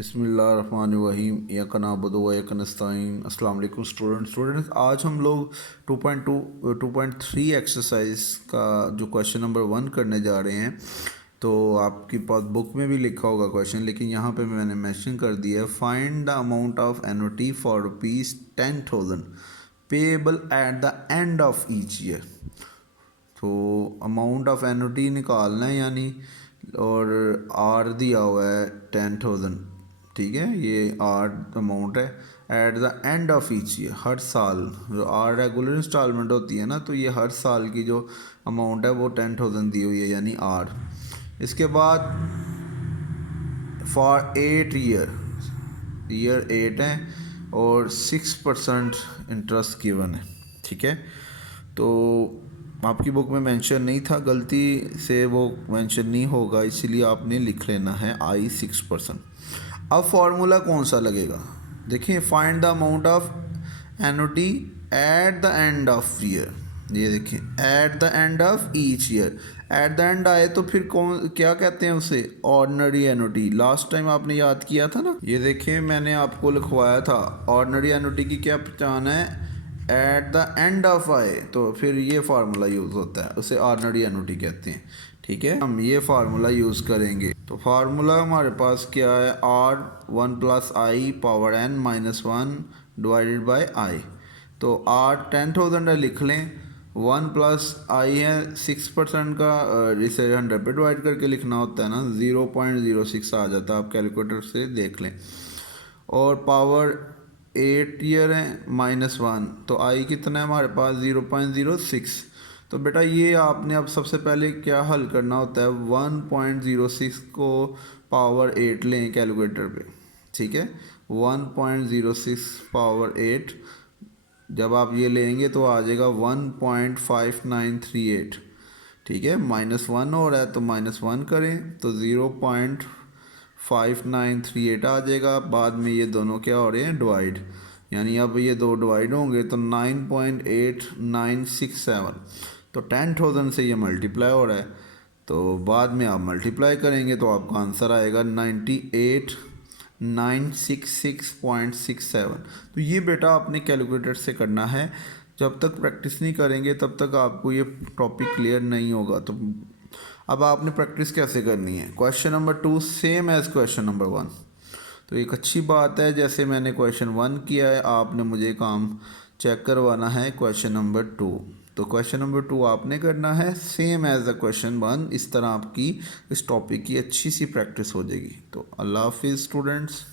बिस्मिल्लाहिर्रहमानिर्रहीम इय्याका नअबुदु व इय्याका नस्तईन। अस्सलाम वालेकुम स्टूडेंट्स। आज हम लोग 2.3 एक्सरसाइज का जो क्वेश्चन नंबर 1 करने जा रहे हैं। तो आपकी पास बुक में भी लिखा होगा क्वेश्चन, लेकिन यहाँ पे मैंने मेंशन कर दिया है, find the amount of annuity for ₹10,000 payable eight the end of each year. तो अमाउंट ऑफ एन्युटी निकालना है यानी, और आर दिया हुआ है 10,000। ठीक है, ये आर अमाउंट है at the end of each year, हर साल जो आर रेगुलर इंस्टॉलमेंट होती है ना, तो ये हर साल की जो अमाउंट है वो 10,000 दी हुई है यानी आर। इसके बाद फॉर 8 ईयर 8 है और 6% इंटरेस्ट गिवन है। ठीक है, तो आपकी बुक में मेंशन नहीं था, गलती से वो मेंशन नहीं होगा, इसलिए आपने लिख लेना है आई 6%। अब फार्मूला कौन सा लगेगा, देखिए, find the amount of annuity eight the end of year. ये देखिए, eight the end of each year, eight the and आए तो फिर कौन क्या कहते हैं उसे, ऑर्डिनरी एन्युटी। लास्ट टाइम आपने याद किया था ना, ये देखिए मैंने आपको लिखवाया था, ऑर्डिनरी एन्युटी की क्या पहचान है, एट द एंड ऑफ आए, तो फिर ये फार्मूला यूज़ होता है, उसे ऑर्डिनरी एन्युटी कहते हैं। ठीक है, हम ये फार्मूला यूज़ करेंगे। तो फार्मूला हमारे पास क्या है, r 1 + i power n - 1 divided by i. तो आर 10,000 है, लिख लें, 1 + i है 6% का, इसे 100 पे डिवाइड करके लिखना होता है ना, 0.06 आ जाता है, आप कैलकुलेटर से देख लें। और पावर 8 ईयर है -1, तो आई कितना है हमारे पास, 0.06। तो बेटा ये आपने अब सबसे पहले क्या हल करना होता है, 1.06 को पावर 8 लें कैलकुलेटर पे। ठीक है, 1.06 पावर 8 जब आप ये लेंगे तो आ जाएगा 1.5938। ठीक है, -1 हो रहा है तो -1 करें तो 0.5938 आ जाएगा। बाद में ये दोनों क्या हो रहे हैं, डिवाइड, यानी अब ये दो डिवाइड होंगे तो 9.8967, तो 10,000 से ये मल्टीप्लाई हो रहा है, तो बाद में आप मल्टीप्लाई करेंगे तो आपका आंसर आएगा 98,966.67। तो ये बेटा आपने कैलकुलेटर से करना है, जब तक प्रैक्टिस नहीं करेंगे तब तक आपको ये टॉपिक क्लियर नहीं होगा। तो अब आपने प्रैक्टिस कैसे करनी है, question number 2 same as question number 1। तो एक अच्छी बात है, जैसे मैंने क्वेश्चन 1 किया है, आपने मुझे काम चेक करवाना है क्वेश्चन नंबर 2। तो क्वेश्चन नंबर 2 आपने करना है सेम एज द क्वेश्चन 1। इस तरह आपकी इस टॉपिक की अच्छी सी प्रैक्टिस हो जाएगी। तो अल्लाह हाफिज़ स्टूडेंट्स।